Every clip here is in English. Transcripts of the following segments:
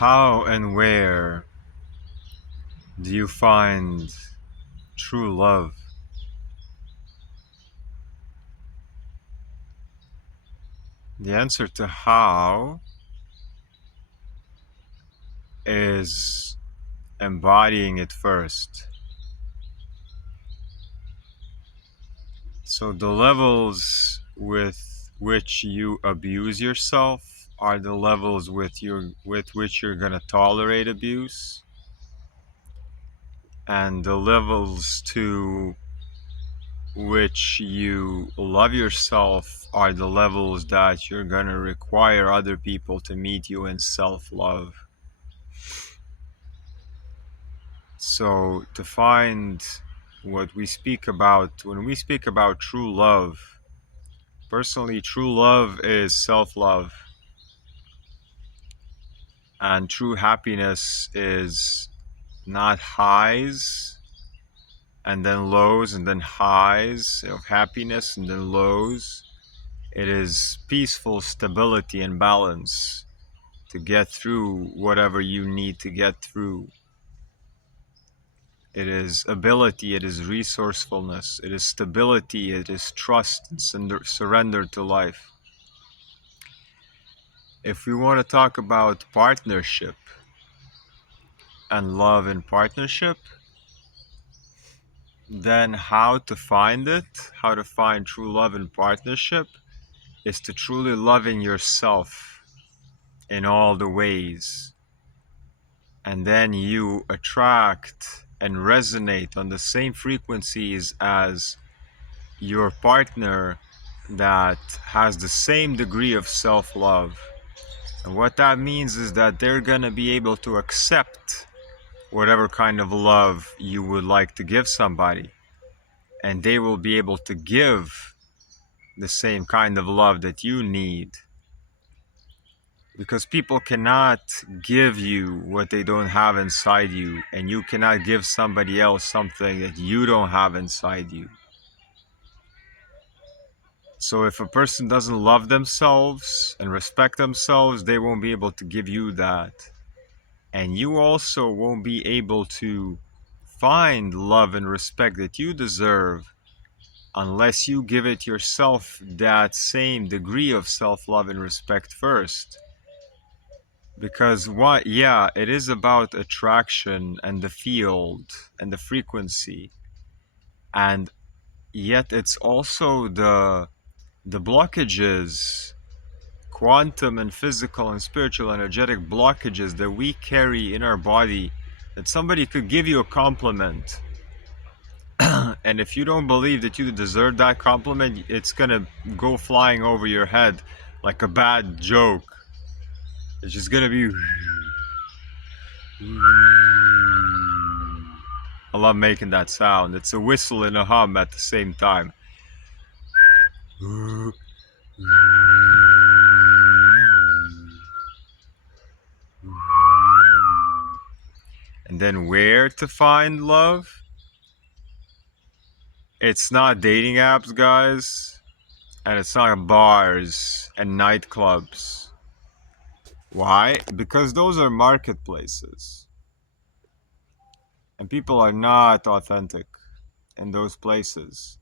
How and where do you find true love? The answer to how is embodying it first. So the levels with which you abuse yourself are the levels with which you're going to tolerate abuse, and the levels to which you love yourself are the levels that you're going to require other people to meet you in self-love. So to find what we speak about when we speak about true love, personally, true love is self-love, and true happiness is not highs and then lows and then highs of happiness and then lows. It is peaceful stability and balance to get through whatever you need to get through. It is ability, it is resourcefulness, it is stability, it is trust and surrender to life. If we want to talk about partnership and love in partnership, then how to find it, how to find true love in partnership, is to truly loving yourself in all the ways. And then you attract and resonate on the same frequencies as your partner that has the same degree of self-love. And what that means is that they're going to be able to accept whatever kind of love you would like to give somebody. And they will be able to give the same kind of love that you need. Because people cannot give you what they don't have inside you, and you cannot give somebody else something that you don't have inside you. So if a person doesn't love themselves and respect themselves, they won't be able to give you that. And you also won't be able to find love and respect that you deserve unless you give it yourself that same degree of self-love and respect first. Because it is about attraction and the field and the frequency, and yet it's also the blockages, quantum and physical and spiritual energetic blockages that we carry in our body, that somebody could give you a compliment, and if you don't believe that you deserve that compliment, it's gonna go flying over your head like a bad joke. It's just gonna be. I love making that sound. It's a whistle and a hum at the same time. And then where to find love? It's not dating apps, guys. And it's not bars and nightclubs. Why? Because those are marketplaces. And people are not authentic in those places.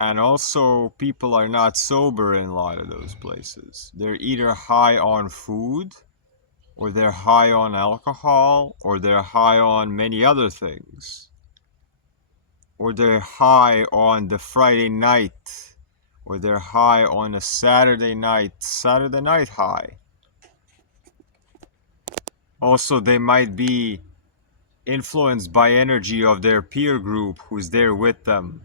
And also, people are not sober in a lot of those places. They're either high on food, or they're high on alcohol, or they're high on many other things. Or they're high on the Friday night, or they're high on a Saturday night high. Also, they might be influenced by energy of their peer group who's there with them.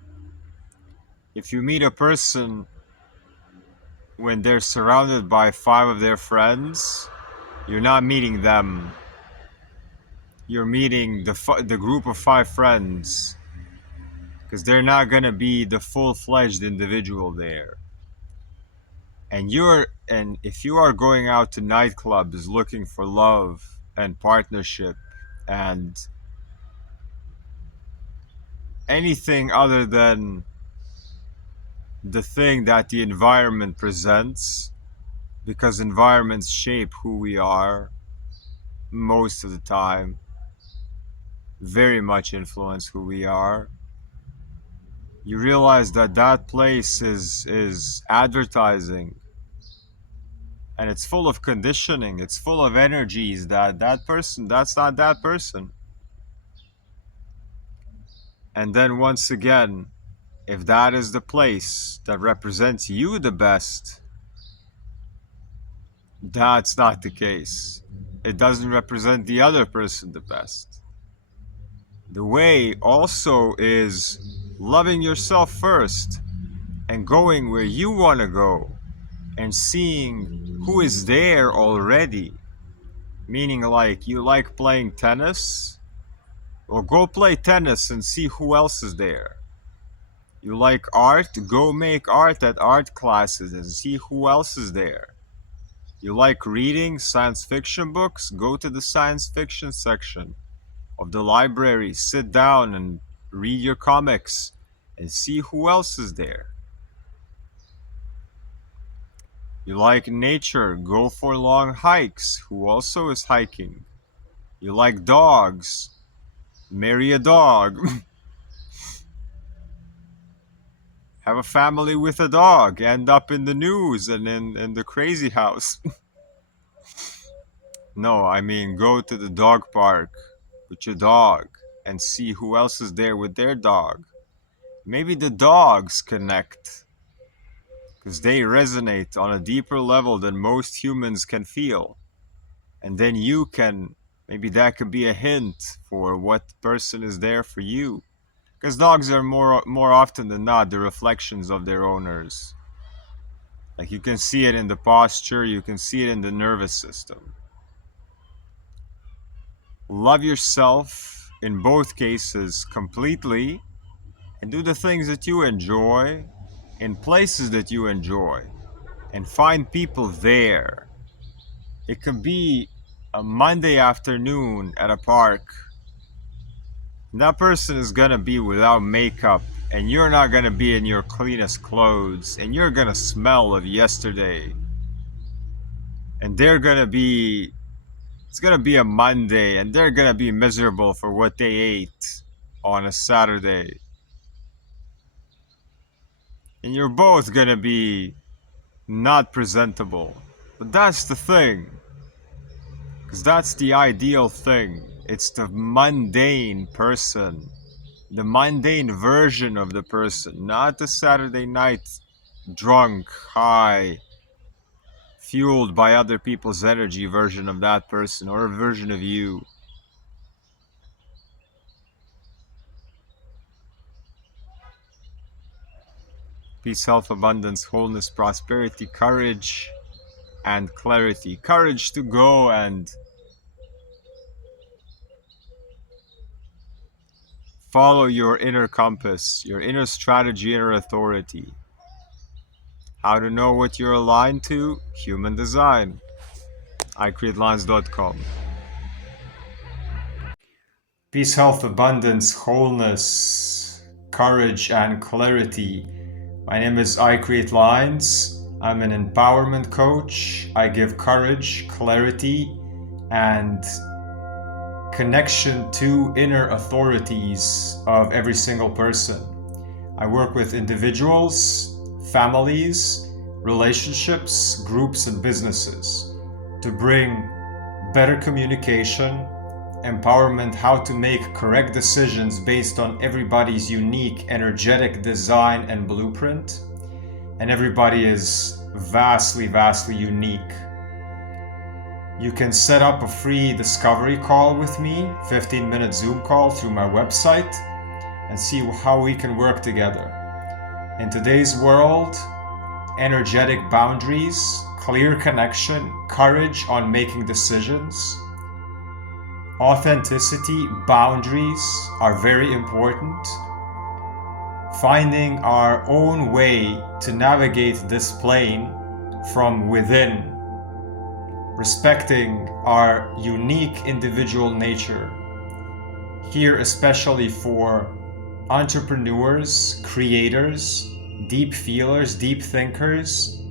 If you meet a person when they're surrounded by 5 of their friends, you're not meeting them. You're meeting the group of 5 friends, because they're not going to be the full-fledged individual there. And if you are going out to nightclubs looking for love and partnership and anything other than the thing that the environment presents, because environments shape who we are most of the time, very much influence who we are. You realize that that place is advertising, and it's full of conditioning, it's full of energies that person, that's not that person. And then once again, if that is the place that represents you the best, that's not the case. It doesn't represent the other person the best. The way also is loving yourself first and going where you want to go and seeing who is there already. Meaning, like, you like playing tennis? Well, go play tennis and see who else is there. You like art? Go make art at art classes and see who else is there. You like reading science fiction books? Go to the science fiction section of the library, sit down and read your comics and see who else is there. You like nature? Go for long hikes. Who also is hiking? You like dogs? Marry a dog. Have a family with a dog. End up in the news and in the crazy house. No, I mean, go to the dog park with your dog and see who else is there with their dog. Maybe the dogs connect because they resonate on a deeper level than most humans can feel. And then you can, maybe that could be a hint for what person is there for you. Because dogs are more often than not the reflections of their owners. Like, you can see it in the posture, you can see it in the nervous system. Love yourself in both cases completely and do the things that you enjoy in places that you enjoy and find people there. It could be a Monday afternoon at a park. That person is gonna be without makeup and you're not gonna be in your cleanest clothes and you're gonna smell of yesterday. And it's gonna be a Monday and they're gonna be miserable for what they ate on a Saturday. And you're both gonna be not presentable. But that's the thing. Because that's the ideal thing. It's the mundane person. The mundane version of the person. Not the Saturday night drunk, high, fueled by other people's energy version of that person or a version of you. Peace, health, abundance, wholeness, prosperity, courage, and clarity. Courage to go and follow your inner compass, your inner strategy, inner authority. How to know what you're aligned to? Human design. iCreateLines.com. Peace, health, abundance, wholeness, courage, and clarity. My name is I Create Lines. I'm an empowerment coach. I give courage, clarity, and connection to inner authorities of every single person. I work with individuals, families, relationships, groups, and businesses to bring better communication, empowerment, how to make correct decisions based on everybody's unique energetic design and blueprint. And everybody is vastly, vastly unique. You can set up a free discovery call with me, 15-minute Zoom call through my website, and see how we can work together. In today's world, energetic boundaries, clear connection, courage on making decisions, authenticity, boundaries are very important. Finding our own way to navigate this plane from within, respecting our unique individual nature. Here, especially for entrepreneurs, creators, deep feelers, deep thinkers,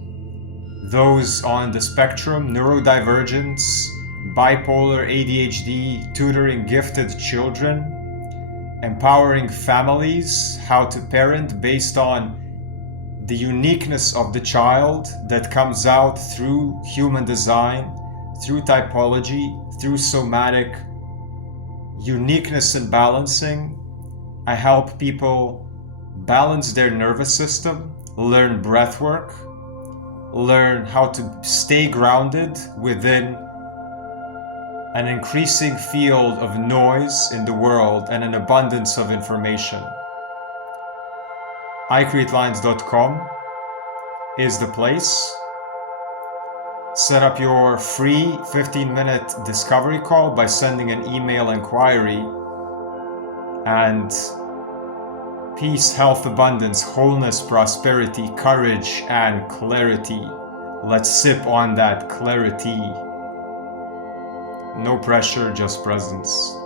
those on the spectrum, neurodivergence, bipolar, ADHD, tutoring gifted children, empowering families, how to parent based on the uniqueness of the child that comes out through human design, through typology, through somatic uniqueness and balancing. I help people balance their nervous system, learn breath work, learn how to stay grounded within an increasing field of noise in the world and an abundance of information. iCreateLines.com is the place. Set up your free 15-minute discovery call by sending an email inquiry, and peace, health, abundance, wholeness, prosperity, courage, and clarity. Let's sip on that clarity. No pressure, just presence.